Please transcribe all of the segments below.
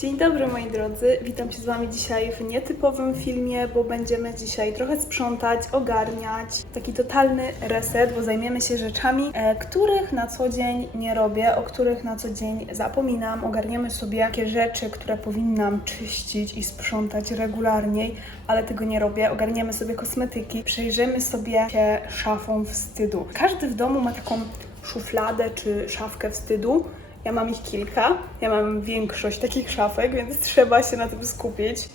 Dzień dobry moi drodzy, witam się z Wami dzisiaj w nietypowym filmie, bo będziemy dzisiaj trochę sprzątać, ogarniać, taki totalny reset, bo zajmiemy się rzeczami, e, których na co dzień nie robię, o których na co dzień zapominam. Ogarniemy sobie takie rzeczy, które powinnam czyścić i sprzątać regularniej, ale tego nie robię. Ogarniemy sobie kosmetyki, przejrzymy sobie się szafą wstydu. Każdy w domu ma taką szufladę czy szafkę wstydu. Ja mam ich kilka, ja mam większość takich szafek, więc trzeba się na tym skupić.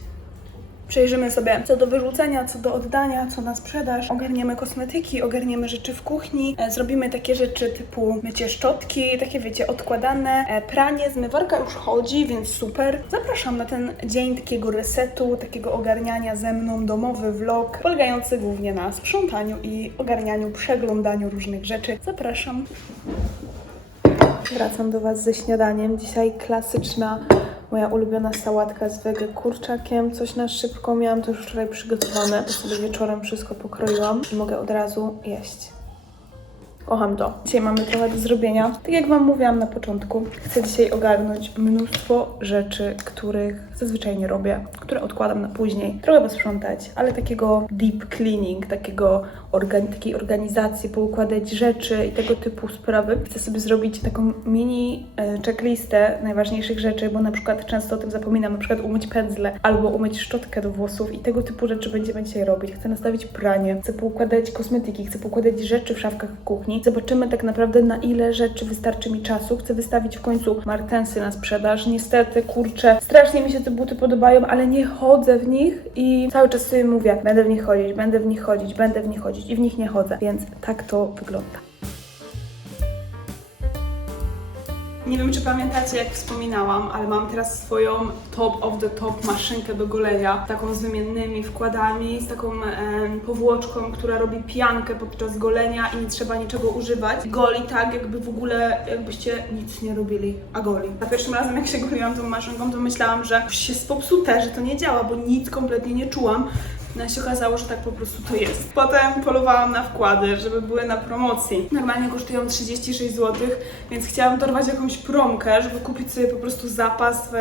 Przejrzymy sobie co do wyrzucenia, co do oddania, co na sprzedaż. Ogarniemy kosmetyki, ogarniemy rzeczy w kuchni. E, Zrobimy takie rzeczy typu mycie szczotki, takie wiecie, odkładane. E, Pranie, zmywarka już chodzi, więc super. Zapraszam na ten dzień takiego resetu, takiego ogarniania ze mną, domowy vlog, polegający głównie na sprzątaniu i ogarnianiu, przeglądaniu różnych rzeczy. Zapraszam. Wracam do Was ze śniadaniem. Dzisiaj klasyczna moja ulubiona sałatka z wege kurczakiem. Coś na szybko miałam to już wczoraj przygotowane. To sobie wieczorem wszystko pokroiłam i mogę od razu jeść. Kocham to. Dzisiaj mamy trochę do zrobienia. Tak jak Wam mówiłam na początku, chcę dzisiaj ogarnąć mnóstwo rzeczy, których zazwyczaj nie robię, które odkładam na później. Trochę posprzątać, ale takiego deep cleaning, takiego takiej organizacji, poukładać rzeczy i tego typu sprawy. Chcę sobie zrobić taką mini e, checklistę najważniejszych rzeczy, bo na przykład często o tym zapominam, na przykład umyć pędzle albo umyć szczotkę do włosów i tego typu rzeczy będziemy dzisiaj robić. Chcę nastawić pranie, chcę poukładać kosmetyki, chcę poukładać rzeczy w szafkach w kuchni. Zobaczymy tak naprawdę na ile rzeczy wystarczy mi czasu. Chcę wystawić w końcu martensy na sprzedaż. Niestety, kurczę, strasznie mi się te buty podobają, ale nie chodzę w nich i cały czas sobie mówię, będę w nich chodzić, będę w nich chodzić, będę w nich chodzić i w nich nie chodzę, więc tak to wygląda. Nie wiem, czy pamiętacie, jak wspominałam, ale mam teraz swoją top of the top maszynkę do golenia. Taką z wymiennymi wkładami, z taką powłoczką, która robi piankę podczas golenia i nie trzeba niczego używać. Goli tak, jakby w ogóle, jakbyście nic nie robili, a goli. Za pierwszym razem, jak się goliłam tą maszynką, to myślałam, że jest popsute, że to nie działa, bo nic kompletnie nie czułam. No się okazało, że tak po prostu to jest. Potem polowałam na wkłady, żeby były na promocji. Normalnie kosztują 36 zł, więc chciałam dorwać jakąś promkę, żeby kupić sobie po prostu zapas w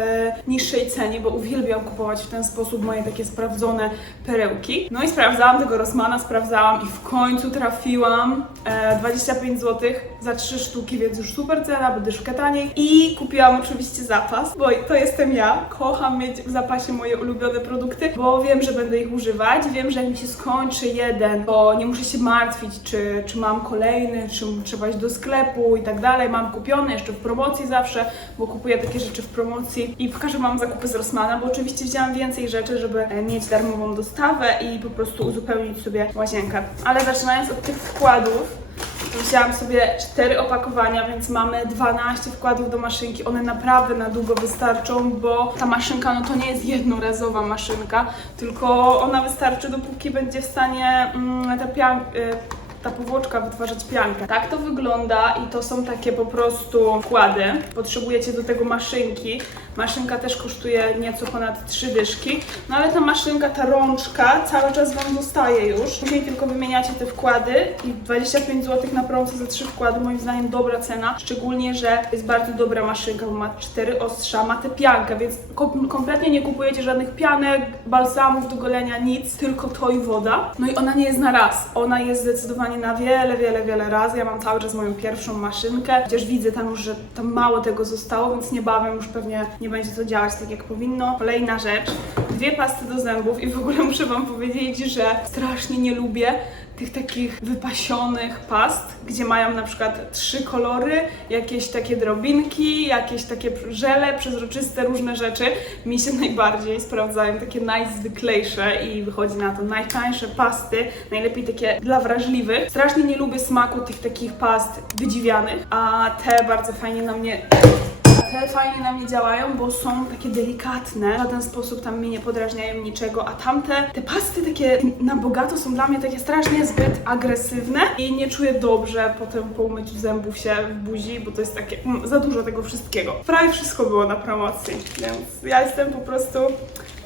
niższej cenie, bo uwielbiam kupować w ten sposób moje takie sprawdzone perełki. No i sprawdzałam tego Rossmana, sprawdzałam i w końcu trafiłam e, 25 zł za 3 sztuki, więc już super cena, będę szukać taniej. I kupiłam oczywiście zapas, bo to jestem ja. Kocham mieć w zapasie moje ulubione produkty, bo wiem, że będę ich używać. Wiem, że jak mi się skończy jeden, to nie muszę się martwić, czy, czy mam kolejny, czy trzeba iść do sklepu i tak dalej. Mam kupione jeszcze w promocji zawsze, bo kupuję takie rzeczy w promocji i pokażę Wam zakupy z Rossmana, bo oczywiście wzięłam więcej rzeczy, żeby mieć darmową dostawę i po prostu uzupełnić sobie łazienkę. Ale zaczynając od tych wkładów, Wzięłam sobie cztery opakowania, więc mamy 12 wkładów do maszynki. One naprawdę na długo wystarczą, bo ta maszynka no to nie jest jednorazowa maszynka, tylko ona wystarczy dopóki będzie w stanie mm, ta pian- y, ta powłoczka wytwarzać piankę. Tak to wygląda i to są takie po prostu wkłady. Potrzebujecie do tego maszynki. Maszynka też kosztuje nieco ponad 3 dyszki, no ale ta maszynka, ta rączka cały czas Wam zostaje już. Później tylko wymieniacie te wkłady i 25 zł na promce za 3 wkłady, moim zdaniem dobra cena. Szczególnie, że jest bardzo dobra maszynka, bo ma 4 ostrza, ma tę piankę, więc kom- kompletnie nie kupujecie żadnych pianek, balsamów do golenia, nic, tylko to i woda. No i ona nie jest na raz, ona jest zdecydowanie na wiele, wiele, wiele razy. Ja mam cały czas moją pierwszą maszynkę, chociaż widzę tam już, że tam mało tego zostało, więc niebawem już pewnie nie będzie to działać tak jak powinno. Kolejna rzecz, dwie pasty do zębów i w ogóle muszę Wam powiedzieć, że strasznie nie lubię tych takich wypasionych past, gdzie mają na przykład trzy kolory, jakieś takie drobinki, jakieś takie żele, przezroczyste, różne rzeczy. Mi się najbardziej sprawdzają takie najzwyklejsze i wychodzi na to najtańsze pasty, najlepiej takie dla wrażliwych. Strasznie nie lubię smaku tych takich past wydziwianych, a te bardzo fajnie na mnie te fajnie na mnie działają, bo są takie delikatne, w żaden sposób tam mnie nie podrażniają niczego, a tamte, te pasty takie na bogato są dla mnie takie strasznie zbyt agresywne i nie czuję dobrze potem po umyciu zębów się w buzi, bo to jest takie mm, za dużo tego wszystkiego. Prawie wszystko było na promocji, więc ja jestem po prostu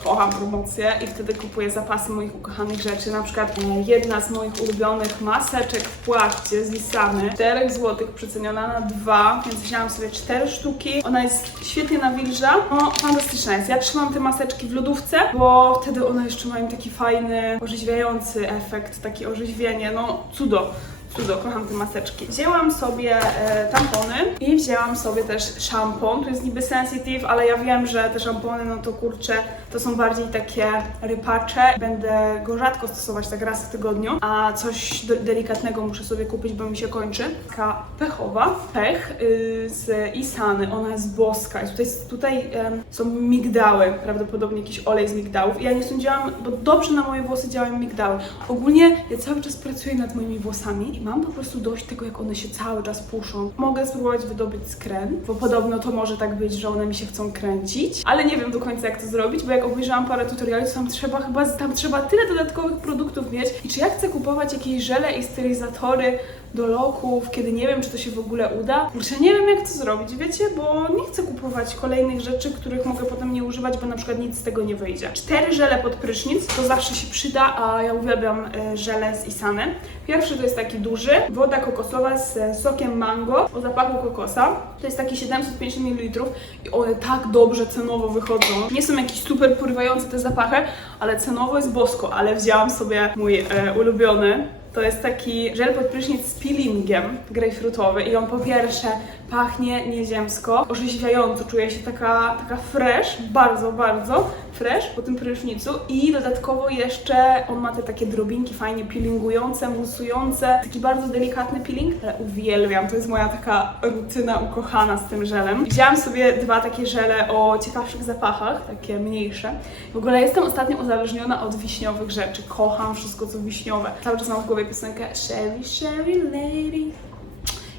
kocham promocje i wtedy kupuję zapasy moich ukochanych rzeczy. Na przykład e, jedna z moich ulubionych maseczek w płachcie z Lisany, 4 zł przeceniona na 2, więc wzięłam sobie 4 sztuki. Ona jest świetnie nawilża, no fantastyczna jest. Ja trzymam te maseczki w lodówce, bo wtedy one jeszcze mają taki fajny, orzeźwiający efekt, takie orzeźwienie, no cudo. Cudo, kocham te maseczki. Wzięłam sobie e, tampony i wzięłam sobie też szampon. To jest niby sensitive, ale ja wiem, że te szampony, no to kurczę, to są bardziej takie rypacze. Będę go rzadko stosować tak raz w tygodniu, a coś delikatnego muszę sobie kupić, bo mi się kończy. Taka pechowa, pech y, z Isany, ona jest boska. Tutaj, tutaj są migdały, prawdopodobnie jakiś olej z migdałów. I ja nie sądziłam, bo dobrze na moje włosy działają migdały. Ogólnie ja cały czas pracuję nad moimi włosami i mam po prostu dość tego, jak one się cały czas puszą. Mogę spróbować wydobyć skręt, bo podobno to może tak być, że one mi się chcą kręcić, ale nie wiem do końca jak to zrobić, bo jak obejrzałam parę tutoriali, to tam trzeba chyba, tam trzeba tyle dodatkowych produktów mieć. I czy ja chcę kupować jakieś żele i stylizatory do loków, kiedy nie wiem, czy to się w ogóle uda. Kurczę, nie wiem jak to zrobić, wiecie, bo nie chcę kupować kolejnych rzeczy, których mogę potem nie używać, bo na przykład nic z tego nie wyjdzie. Cztery żele pod prysznic, to zawsze się przyda, a ja uwielbiam e, żele z Isany. Pierwszy to jest taki duży, woda kokosowa z sokiem mango o zapachu kokosa. To jest taki 750 ml i one tak dobrze cenowo wychodzą. Nie są jakieś super porywające te zapachy, ale cenowo jest bosko, ale wzięłam sobie mój e, ulubiony, to jest taki żel pod prysznic z peelingiem grejpfrutowy i on po pierwsze pachnie nieziemsko, orzeźwiająco, czuje się taka, taka fresh, bardzo, bardzo fresh po tym prysznicu i dodatkowo jeszcze on ma te takie drobinki fajnie peelingujące, musujące, taki bardzo delikatny peeling, ale uwielbiam, to jest moja taka rutyna ukochana z tym żelem. Wzięłam sobie dwa takie żele o ciekawszych zapachach, takie mniejsze. W ogóle jestem ostatnio uzależniona od wiśniowych rzeczy, kocham wszystko co wiśniowe. Cały czas mam w głowie piosenkę Sherry, Sherry Lady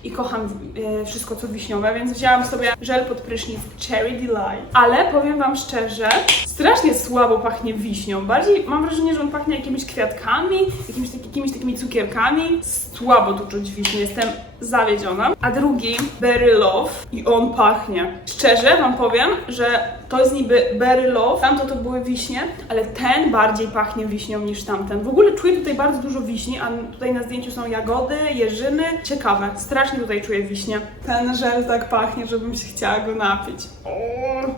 i kocham e, wszystko co wiśniowe, więc wzięłam sobie żel pod prysznic Cherry Delight. Ale powiem Wam szczerze, strasznie słabo pachnie wiśnią. Bardziej mam wrażenie, że on pachnie jakimiś kwiatkami, jakimiś, jakimiś takimi cukierkami. Słabo tu czuć wiśnię, jestem zawiedziona. A drugi, Berry Love i on pachnie. Szczerze Wam powiem, że to jest niby Berry Love, tamto to były wiśnie, ale ten bardziej pachnie wiśnią niż tamten. W ogóle czuję tutaj bardzo dużo wiśni, a tutaj na zdjęciu są jagody, jeżyny. Ciekawe, strasznie tutaj czuję wiśnie. Ten żel tak pachnie, żebym się chciała go napić.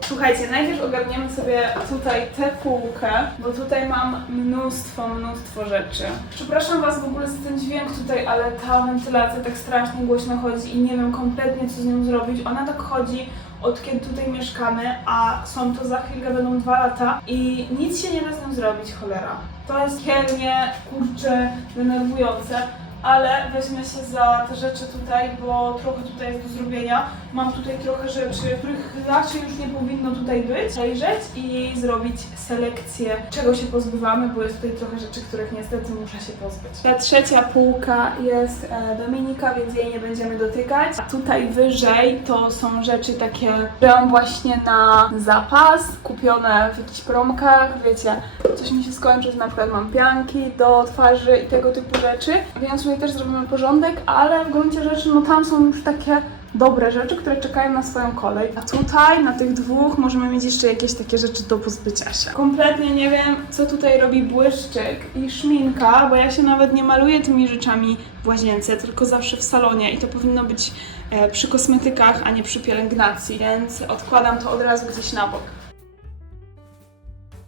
Słuchajcie, najpierw ogarniemy sobie tutaj tę półkę, bo tutaj mam mnóstwo, mnóstwo rzeczy. Przepraszam Was w ogóle za ten dźwięk tutaj, ale ta wentylacja tak strasznie głośno chodzi i nie wiem kompletnie co z nią zrobić. Ona tak chodzi od kiedy tutaj mieszkamy, a są to za chwilkę będą dwa lata i nic się nie da z nią zrobić, cholera. To jest chętnie, kurczę, denerwujące, ale weźmę się za te rzeczy tutaj, bo trochę tutaj jest do zrobienia. Mam tutaj trochę rzeczy, których raczej już nie powinno tutaj być. Przejrzeć i zrobić selekcję, czego się pozbywamy, bo jest tutaj trochę rzeczy, których niestety muszę się pozbyć. Ta trzecia półka jest e, Dominika, więc jej nie będziemy dotykać. A tutaj wyżej to są rzeczy takie, które mam właśnie na zapas, kupione w jakichś promkach, wiecie, coś mi się skończy, na przykład mam pianki do twarzy i tego typu rzeczy, więc tutaj też zrobimy porządek, ale w gruncie rzeczy, no tam są już takie dobre rzeczy, które czekają na swoją kolej. A tutaj, na tych dwóch, możemy mieć jeszcze jakieś takie rzeczy do pozbycia się. Kompletnie nie wiem, co tutaj robi błyszczyk i szminka, bo ja się nawet nie maluję tymi rzeczami w łazience, tylko zawsze w salonie i to powinno być e, przy kosmetykach, a nie przy pielęgnacji, więc odkładam to od razu gdzieś na bok.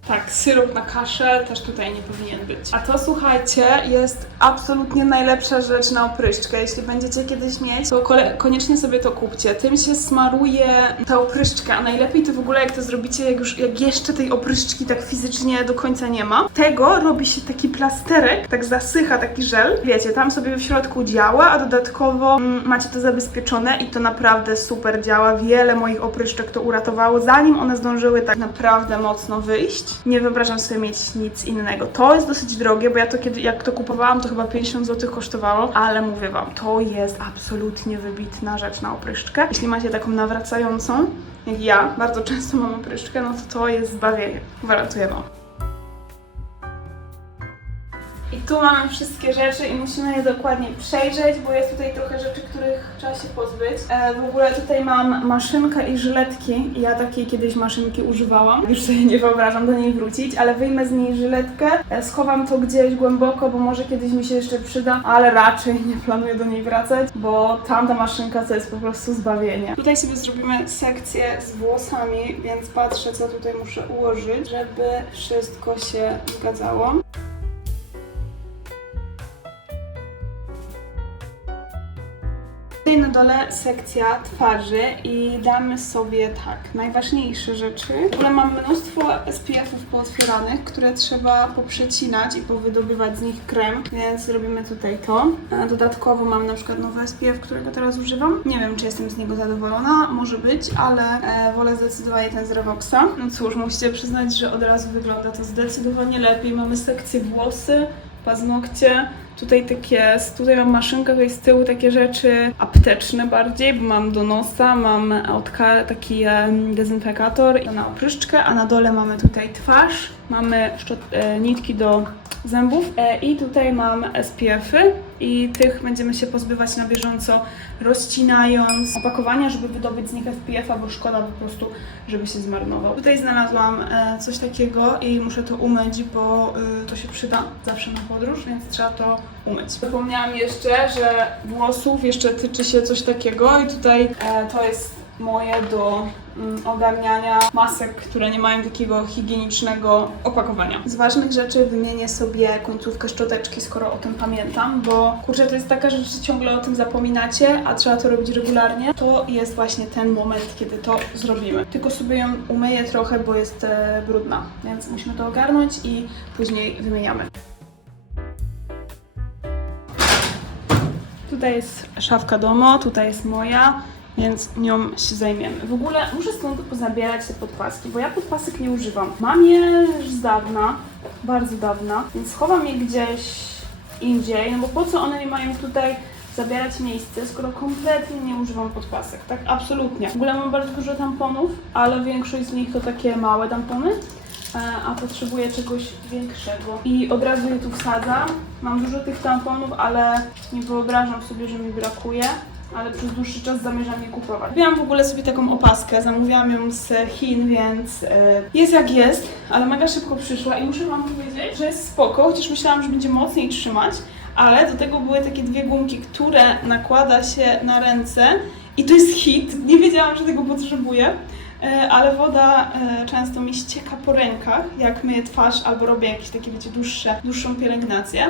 Tak, syrop na kaszę też tutaj nie powinien być. A to słuchajcie, jest absolutnie najlepsza rzecz na opryszczkę. Jeśli będziecie kiedyś mieć, to koniecznie sobie to kupcie. Tym się smaruje ta opryszczka, a najlepiej to w ogóle jak to zrobicie, jak już jak jeszcze tej opryszczki tak fizycznie do końca nie ma. Tego robi się taki plasterek, tak zasycha taki żel. Wiecie, tam sobie w środku działa, a dodatkowo mm, macie to zabezpieczone i to naprawdę super działa. Wiele moich opryszczek to uratowało, zanim one zdążyły tak naprawdę mocno wyjść. Nie wyobrażam sobie mieć nic innego. To jest dosyć drogie, bo ja to kiedy, jak to kupowałam, to chyba 50 zł kosztowało, ale mówię Wam, to jest absolutnie wybitna rzecz na opryszczkę. Jeśli macie taką nawracającą, jak ja, bardzo często mam opryszczkę, no to to jest zbawienie. Gwarantuję Wam. Tu mamy wszystkie rzeczy i musimy je dokładnie przejrzeć, bo jest tutaj trochę rzeczy, których trzeba się pozbyć. E, w ogóle tutaj mam maszynkę i żyletki. Ja takiej kiedyś maszynki używałam. Już sobie nie wyobrażam do niej wrócić, ale wyjmę z niej żyletkę, e, schowam to gdzieś głęboko, bo może kiedyś mi się jeszcze przyda, ale raczej nie planuję do niej wracać, bo tamta maszynka to jest po prostu zbawienie. Tutaj sobie zrobimy sekcję z włosami, więc patrzę, co tutaj muszę ułożyć, żeby wszystko się zgadzało. Dole sekcja twarzy i damy sobie tak, najważniejsze rzeczy. W ogóle mam mnóstwo SPF-ów pootwieranych, które trzeba poprzecinać i powydobywać z nich krem, więc robimy tutaj to. Dodatkowo mam na przykład nowy SPF, którego teraz używam. Nie wiem, czy jestem z niego zadowolona, może być, ale e, wolę zdecydowanie ten z Revoxa. No cóż, musicie przyznać, że od razu wygląda to zdecydowanie lepiej. Mamy sekcję włosy, paznokcie. Tutaj takie, tutaj mam maszynkę, tutaj z tyłu takie rzeczy apteczne bardziej, bo mam do nosa, mam odka, taki dezynfekator na opryszczkę, a na dole mamy tutaj twarz, mamy e, nitki do zębów e, i tutaj mam SPF-y i tych będziemy się pozbywać na bieżąco, rozcinając opakowania, żeby wydobyć z nich SPF-a, bo szkoda po prostu, żeby się zmarnował. Tutaj znalazłam e, coś takiego i muszę to umyć, bo y, to się przyda zawsze na podróż, więc trzeba to umyć. Zapomniałam jeszcze, że włosów jeszcze tyczy się coś takiego i tutaj e, to jest moje do ogarniania masek, które nie mają takiego higienicznego opakowania. Z ważnych rzeczy wymienię sobie końcówkę szczoteczki, skoro o tym pamiętam, bo kurczę, to jest taka rzecz, że ciągle o tym zapominacie, a trzeba to robić regularnie. To jest właśnie ten moment, kiedy to zrobimy. Tylko sobie ją umyję trochę, bo jest e, brudna, więc musimy to ogarnąć i później wymieniamy. Tutaj jest szafka domo, tutaj jest moja, więc nią się zajmiemy. W ogóle muszę stąd pozabierać te podpaski, bo ja podpasek nie używam. Mam je już z dawna, bardzo dawna, więc chowam je gdzieś indziej, no bo po co one mi mają tutaj zabierać miejsce, skoro kompletnie nie używam podpasek, tak absolutnie. W ogóle mam bardzo dużo tamponów, ale większość z nich to takie małe tampony, e, a potrzebuję czegoś większego. I od razu je tu wsadzam. Mam dużo tych tamponów, ale nie wyobrażam sobie, że mi brakuje. Ale przez dłuższy czas zamierzam je kupować. Kupiłam w ogóle sobie taką opaskę, zamówiłam ją z Chin, więc e, jest jak jest, ale mega szybko przyszła i muszę Wam powiedzieć, że jest spoko, chociaż myślałam, że będzie mocniej trzymać, ale do tego były takie dwie gumki, które nakłada się na ręce i to jest hit. Nie wiedziałam, że tego potrzebuję. E, ale woda e, często mi ścieka po rękach, jak myję twarz albo robię jakieś takie, wiecie, dłuższe, dłuższą pielęgnację.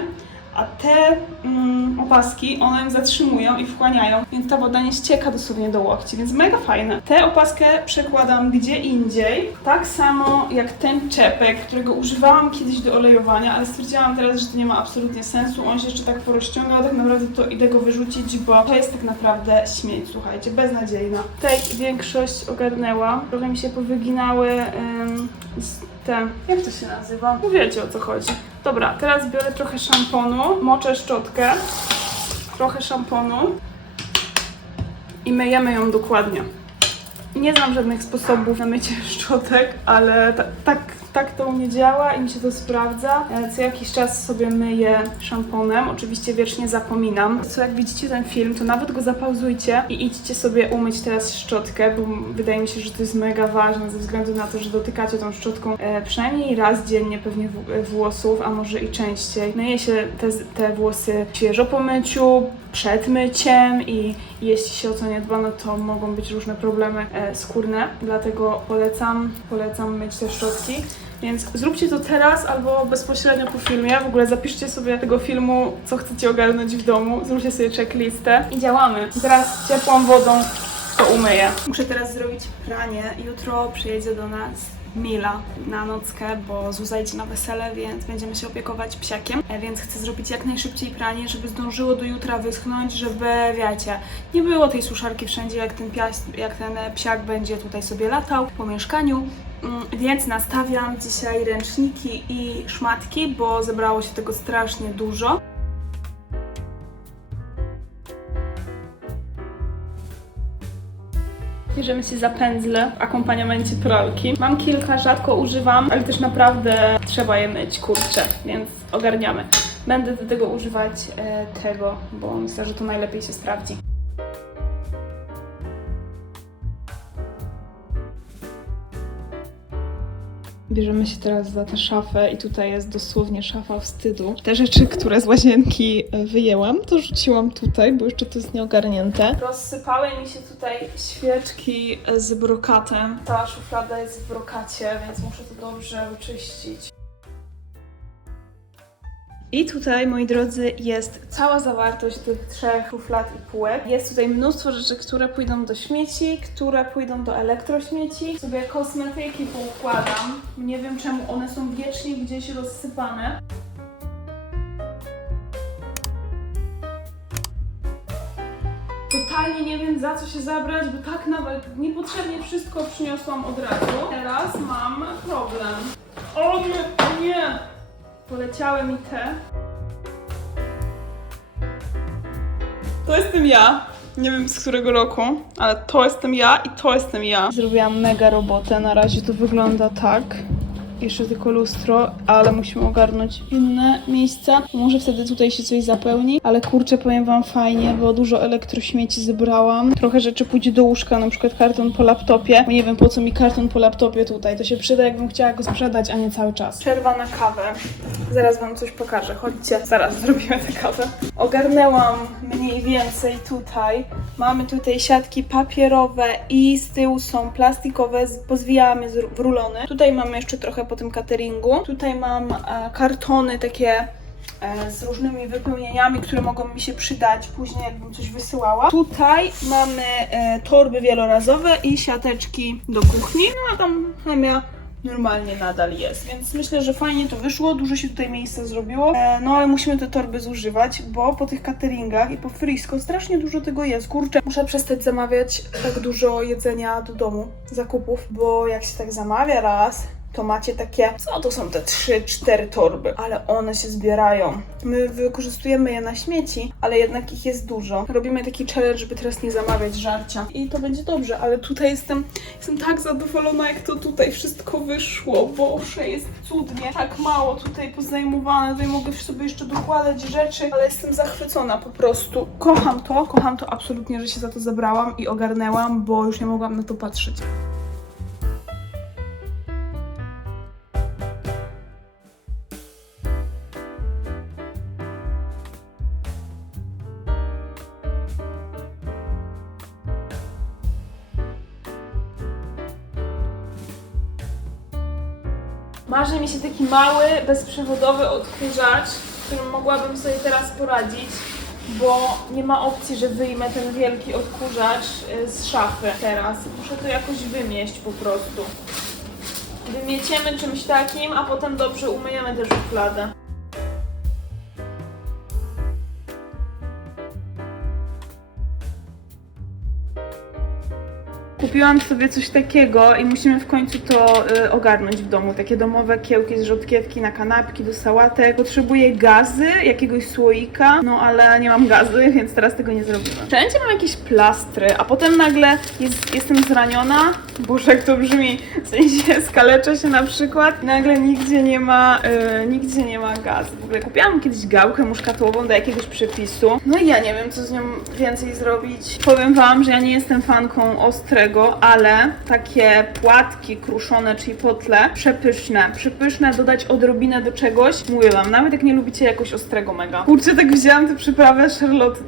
A te mm, opaski, one ją zatrzymują i wchłaniają, więc ta woda nie ścieka dosłownie do łokci, więc mega fajne. Tę opaskę przekładam gdzie indziej, tak samo jak ten czepek, którego używałam kiedyś do olejowania, ale stwierdziłam teraz, że to nie ma absolutnie sensu, on się jeszcze tak porozciągał, tak naprawdę to idę go wyrzucić, bo to jest tak naprawdę śmieć, słuchajcie, beznadziejna. Tutaj większość ogarnęłam, trochę mi się powyginały ym, te, jak to się nazywa? No wiecie o co chodzi. Dobra, teraz biorę trochę szamponu, moczę szczotkę, trochę szamponu i myjemy ją dokładnie. Nie znam żadnych sposobów na mycie szczotek, ale ta, tak, tak to u mnie działa i mi się to sprawdza. E, Co jakiś czas sobie myję szamponem, oczywiście wiecznie zapominam. Co jak widzicie ten film, to nawet go zapauzujcie i idźcie sobie umyć teraz szczotkę, bo wydaje mi się, że to jest mega ważne ze względu na to, że dotykacie tą szczotką e, przynajmniej raz dziennie pewnie e, włosów, a może i częściej. Myje się te, te włosy świeżo po myciu, przed myciem i jeśli się o to nie dba, no to mogą być różne problemy skórne, dlatego polecam, polecam myć te szczotki. Więc zróbcie to teraz albo bezpośrednio po filmie. W ogóle zapiszcie sobie tego filmu, co chcecie ogarnąć w domu. Zróbcie sobie checklistę i działamy. Teraz ciepłą wodą to umyję. Muszę teraz zrobić pranie. Jutro przyjedzie do nas Mila na nockę, bo Zuza idzie na wesele, więc będziemy się opiekować psiakiem. E, Więc chcę zrobić jak najszybciej pranie, żeby zdążyło do jutra wyschnąć, żeby, wiecie, nie było tej suszarki wszędzie, jak ten, pias, jak ten e, psiak będzie tutaj sobie latał po mieszkaniu. Mm, Więc nastawiam dzisiaj ręczniki i szmatki, bo zebrało się tego strasznie dużo. Bierzemy się za pędzle w akompaniamencie pralki. Mam kilka, rzadko używam, ale też naprawdę trzeba je myć, kurczę, więc ogarniamy. będę do tego używać e, tego, bo myślę, że to najlepiej się sprawdzi. Bierzemy się teraz za tę szafę i tutaj jest dosłownie szafa wstydu. Te rzeczy, które z łazienki e, wyjęłam, to rzuciłam tutaj, bo jeszcze to jest nieogarnięte. Rozsypały mi się tutaj świeczki z brokatem. Ta szuflada jest w brokacie, więc muszę to dobrze wyczyścić. I tutaj, moi drodzy, jest cała zawartość tych trzech szuflad i półek. Jest tutaj mnóstwo rzeczy, które pójdą do śmieci, które pójdą do elektrośmieci. Sobie kosmetyki poukładam. Nie wiem czemu one są wiecznie gdzieś rozsypane. Totalnie nie wiem za co się zabrać, bo tak nawet niepotrzebnie wszystko przyniosłam od razu. Teraz mam problem. O nie, nie! Poleciały mi te. To jestem ja. Nie wiem z którego roku, ale to jestem ja i to jestem ja. Zrobiłam mega robotę. Na razie to wygląda tak. Jeszcze tylko lustro, ale musimy ogarnąć inne miejsca. Może wtedy tutaj się coś zapełni, ale kurczę, powiem wam fajnie, bo dużo elektrośmieci zebrałam. Trochę rzeczy pójdzie do łóżka, na przykład karton po laptopie. Nie wiem po co mi karton po laptopie tutaj. To się przyda, jakbym chciała go sprzedać, a nie cały czas. Przerwa na kawę. Zaraz wam coś pokażę. Chodźcie, zaraz zrobimy tę kawę. Ogarnęłam mniej więcej tutaj. Mamy tutaj siatki papierowe i z tyłu są plastikowe, pozwijamy w rulony. Tutaj mamy jeszcze trochę po tym cateringu. Tutaj mam e, kartony takie e, z różnymi wypełnieniami, które mogą mi się przydać później, jakbym coś wysyłała. Tutaj mamy e, torby wielorazowe i siateczki do kuchni. No a tam chemia normalnie nadal jest, więc myślę, że fajnie to wyszło, dużo się tutaj miejsca zrobiło. No ale musimy te torby zużywać, bo po tych cateringach i po Frisco strasznie dużo tego jest. Kurczę, muszę przestać zamawiać tak dużo jedzenia do domu, zakupów, bo jak się tak zamawia raz, to macie takie, co to są te 3-4 torby, ale one się zbierają. My wykorzystujemy je na śmieci, ale jednak ich jest dużo. Robimy taki challenge, żeby teraz nie zamawiać żarcia i to będzie dobrze, ale tutaj jestem, jestem tak zadowolona, jak to tutaj wszystko wyszło. Boże, jest cudnie. Tak mało tutaj pozajmowane, tutaj mogę sobie jeszcze dokładać rzeczy, ale jestem zachwycona po prostu. Kocham to, kocham to absolutnie, że się za to zabrałam i ogarnęłam, bo już nie mogłam na to patrzeć. Mały, bezprzewodowy odkurzacz, którym mogłabym sobie teraz poradzić, bo nie ma opcji, że wyjmę ten wielki odkurzacz y, z szafy teraz. Muszę to jakoś wymieść po prostu. Wymieciemy czymś takim, a potem dobrze umyjemy tę szufladę. Kupiłam sobie coś takiego i musimy w końcu to y, ogarnąć w domu. Takie domowe kiełki z rzodkiewki na kanapki, do sałatek. Potrzebuję gazy, jakiegoś słoika, no ale nie mam gazy, więc teraz tego nie zrobimy. Wszędzie mam jakieś plastry, a potem nagle jest, jestem zraniona. Boże, jak to brzmi, w sensie skaleczę się na przykład. Nagle nigdzie nie ma, y, nigdzie nie ma gazu. W ogóle kupiłam kiedyś gałkę muszkatłową do jakiegoś przepisu. No i ja nie wiem, co z nią więcej zrobić. Powiem wam, że ja nie jestem fanką ostrego, ale takie płatki kruszone, czyli potle, przepyszne. Przepyszne, dodać odrobinę do czegoś. Mówię wam, nawet jak nie lubicie jakoś ostrego mega. Kurczę, tak wzięłam tę przyprawę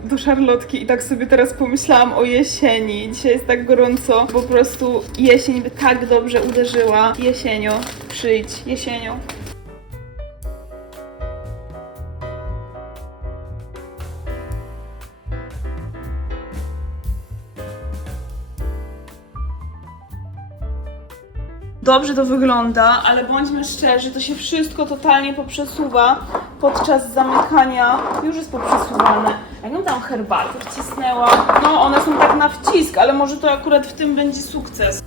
do szarlotki i tak sobie teraz pomyślałam o jesieni. Dzisiaj jest tak gorąco, po prostu jesień by tak dobrze uderzyła. Jesienio, przyjdź, jesienio. Dobrze to wygląda, ale bądźmy szczerzy, to się wszystko totalnie poprzesuwa podczas zamykania. Już jest poprzesuwane. Jakbym tam herbatę wcisnęła. No, one są tak na wcisk, ale może to akurat w tym będzie sukces.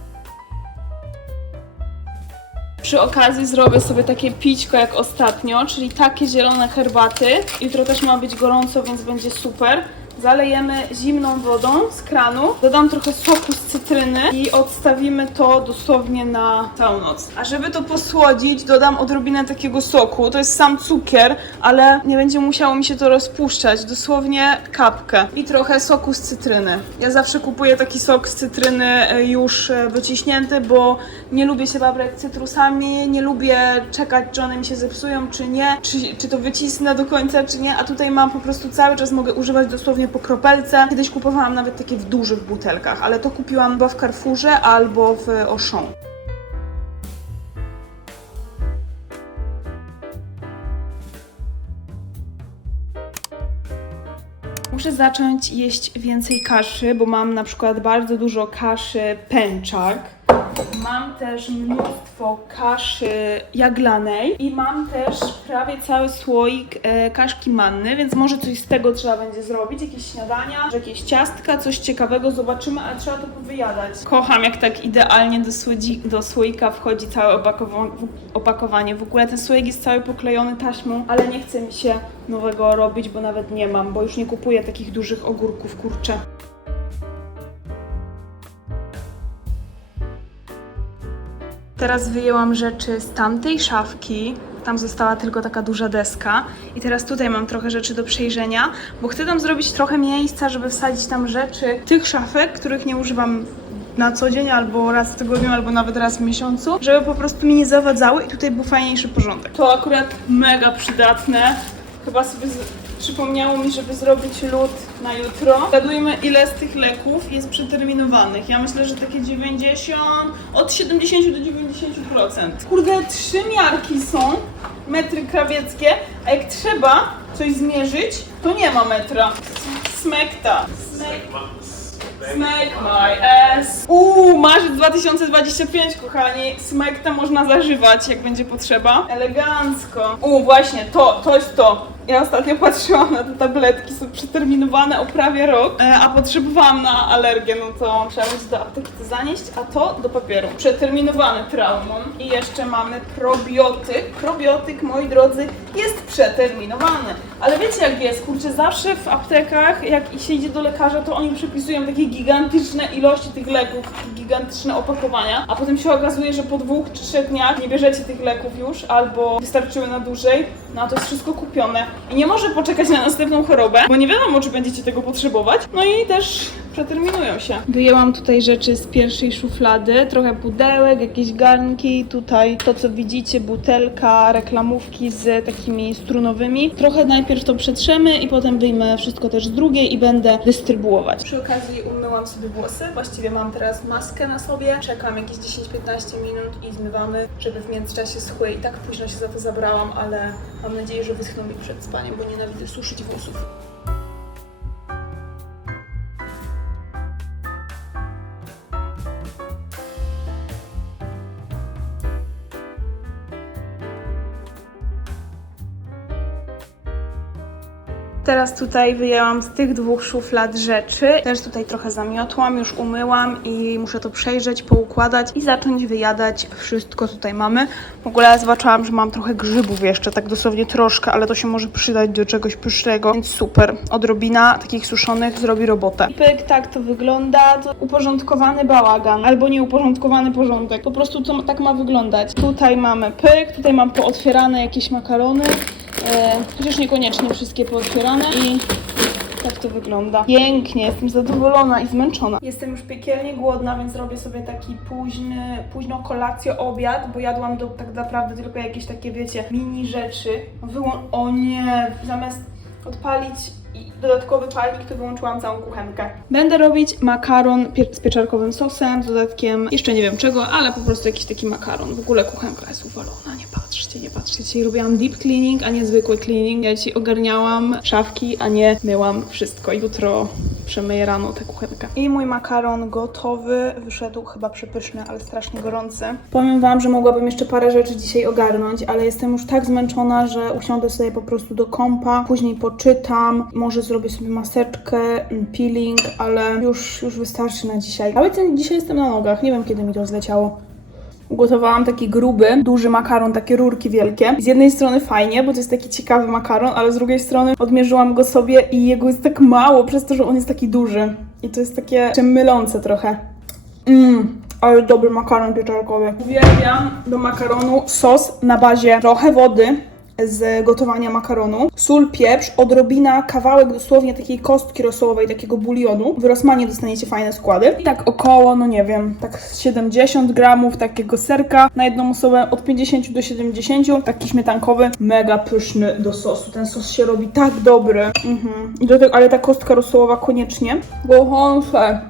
Przy okazji zrobię sobie takie pićko jak ostatnio, czyli takie zielone herbaty. Jutro też ma być gorąco, więc będzie super. Zalejemy zimną wodą z kranu, dodam trochę soku z cytryny i odstawimy to dosłownie na całą noc. A żeby to posłodzić, dodam odrobinę takiego soku. To jest sam cukier, ale nie będzie musiało mi się to rozpuszczać. Dosłownie kapkę. I trochę soku z cytryny. Ja zawsze kupuję taki sok z cytryny e, już e, wyciśnięty, bo nie lubię się babrać cytrusami, nie lubię czekać, czy one mi się zepsują, czy nie, czy, czy to wycisnę do końca, czy nie, a tutaj mam po prostu cały czas mogę używać dosłownie po kropelce. Kiedyś kupowałam nawet takie w dużych butelkach, ale to kupiłam chyba w Carrefourze albo w Auchan. Muszę zacząć jeść więcej kaszy, bo mam na przykład bardzo dużo kaszy pęczak. Mam też mnóstwo kaszy jaglanej i mam też prawie cały słoik e, kaszki manny, więc może coś z tego trzeba będzie zrobić, jakieś śniadania, jakieś ciastka, coś ciekawego, zobaczymy, ale trzeba to powyjadać. Kocham jak tak idealnie do, słodzi- do słoika wchodzi całe opakowa- opakowanie. W ogóle ten słoik jest cały poklejony taśmą, ale nie chce mi się nowego robić, bo nawet nie mam, bo już nie kupuję takich dużych ogórków, kurczę. Teraz wyjęłam rzeczy z tamtej szafki. Tam została tylko taka duża deska. I teraz tutaj mam trochę rzeczy do przejrzenia, bo chcę tam zrobić trochę miejsca, żeby wsadzić tam rzeczy tych szafek, których nie używam na co dzień, albo raz w tygodniu, albo nawet raz w miesiącu, żeby po prostu mi nie zawadzały i tutaj był fajniejszy porządek. To akurat mega przydatne. Chyba sobie. Przypomniało mi, żeby zrobić lód na jutro. Zgadujmy, ile z tych leków jest przeterminowanych. Ja myślę, że takie 90, od 70 do 90%. Kurde, trzy miarki są, metry krawieckie, a jak trzeba coś zmierzyć, to nie ma metra. Smekta. Smek. Smek my ass. Uuu, marzec 2025, kochani. Smekta można zażywać, jak będzie potrzeba. Elegancko. Uuu, właśnie, to, to jest to. Ja ostatnio patrzyłam na te tabletki, są przeterminowane o prawie rok, e, a potrzebowałam na alergię, no to trzeba być do apteki to zanieść, a to do papieru. Przeterminowany traumon. I jeszcze mamy probiotyk. Probiotyk, moi drodzy, jest przeterminowany. Ale wiecie jak jest, kurczę, zawsze w aptekach, jak się idzie do lekarza, to oni przepisują takie gigantyczne ilości tych leków, gigantyczne opakowania, a potem się okazuje, że po dwóch czy trzech dniach nie bierzecie tych leków już, albo wystarczyły na dłużej, no a to jest wszystko kupione. I nie może poczekać na następną chorobę, bo nie wiadomo, czy będziecie tego potrzebować. No i też przeterminują się. Wyjęłam tutaj rzeczy z pierwszej szuflady, trochę pudełek, jakieś garnki, tutaj to co widzicie, butelka, reklamówki z takimi strunowymi. Trochę najpierw to przetrzemy i potem wyjmę wszystko też z drugiej i będę dystrybuować. Przy okazji umyłam sobie włosy, właściwie mam teraz maskę na sobie, czekam jakieś 10-15 minut i zmywamy, żeby w międzyczasie schły. I tak późno się za to zabrałam, ale mam nadzieję, że wyschną mi przed spaniem, bo nienawidzę suszyć włosów. Teraz tutaj wyjęłam z tych dwóch szuflad rzeczy. Też tutaj trochę zamiotłam, już umyłam i muszę to przejrzeć, poukładać i zacząć wyjadać wszystko tutaj mamy. W ogóle zobaczyłam, że mam trochę grzybów jeszcze, tak dosłownie troszkę, ale to się może przydać do czegoś pysznego, więc super. Odrobina takich suszonych zrobi robotę. Pyk, tak to wygląda. To uporządkowany bałagan, albo nieuporządkowany porządek. Po prostu to tak ma wyglądać. Tutaj mamy pyk, tutaj mam pootwierane jakieś makarony. E, chociaż niekoniecznie wszystkie pootwierane i tak to wygląda. Pięknie, jestem zadowolona i zmęczona. Jestem już piekielnie głodna, więc robię sobie taki późny, późno kolację, obiad, bo jadłam do, tak naprawdę tylko jakieś takie, wiecie, mini rzeczy. Wyłą- o nie, zamiast odpalić i dodatkowy palnik, to wyłączyłam całą kuchenkę. Będę robić makaron z pieczarkowym sosem, z dodatkiem jeszcze nie wiem czego, ale po prostu jakiś taki makaron. W ogóle kuchenka jest uwalona, nie patrzcie, nie patrzcie. Dzisiaj robiłam deep cleaning, a nie zwykły cleaning. Ja dzisiaj ogarniałam szafki, a nie myłam wszystko. Jutro przemyję rano tę kuchenkę. I mój makaron gotowy. Wyszedł chyba przepyszny, ale strasznie gorący. Powiem Wam, że mogłabym jeszcze parę rzeczy dzisiaj ogarnąć, ale jestem już tak zmęczona, że usiądę sobie po prostu do kompa, później poczytam, może zrobię sobie maseczkę, mm, peeling, ale już, już wystarczy na dzisiaj. Ale ten, dzisiaj jestem na nogach, nie wiem kiedy mi to zleciało. Ugotowałam taki gruby, duży makaron, takie rurki wielkie. Z jednej strony fajnie, bo to jest taki ciekawy makaron, ale z drugiej strony odmierzyłam go sobie i jego jest tak mało, przez to, że on jest taki duży. I to jest takie mylące trochę. Mmm, ale dobry makaron pieczarkowy. Uwielbiam do makaronu sos na bazie trochę wody z gotowania makaronu, sól, pieprz, odrobina, kawałek dosłownie takiej kostki rosołowej, takiego bulionu. W Rosmanie dostaniecie fajne składy. I tak około, no nie wiem, tak 70 gramów takiego serka na jedną osobę, od 50 do 70, taki śmietankowy, mega pyszny do sosu. Ten sos się robi tak dobry. Mhm. I do tego, ale ta kostka rosołowa koniecznie. Gorące.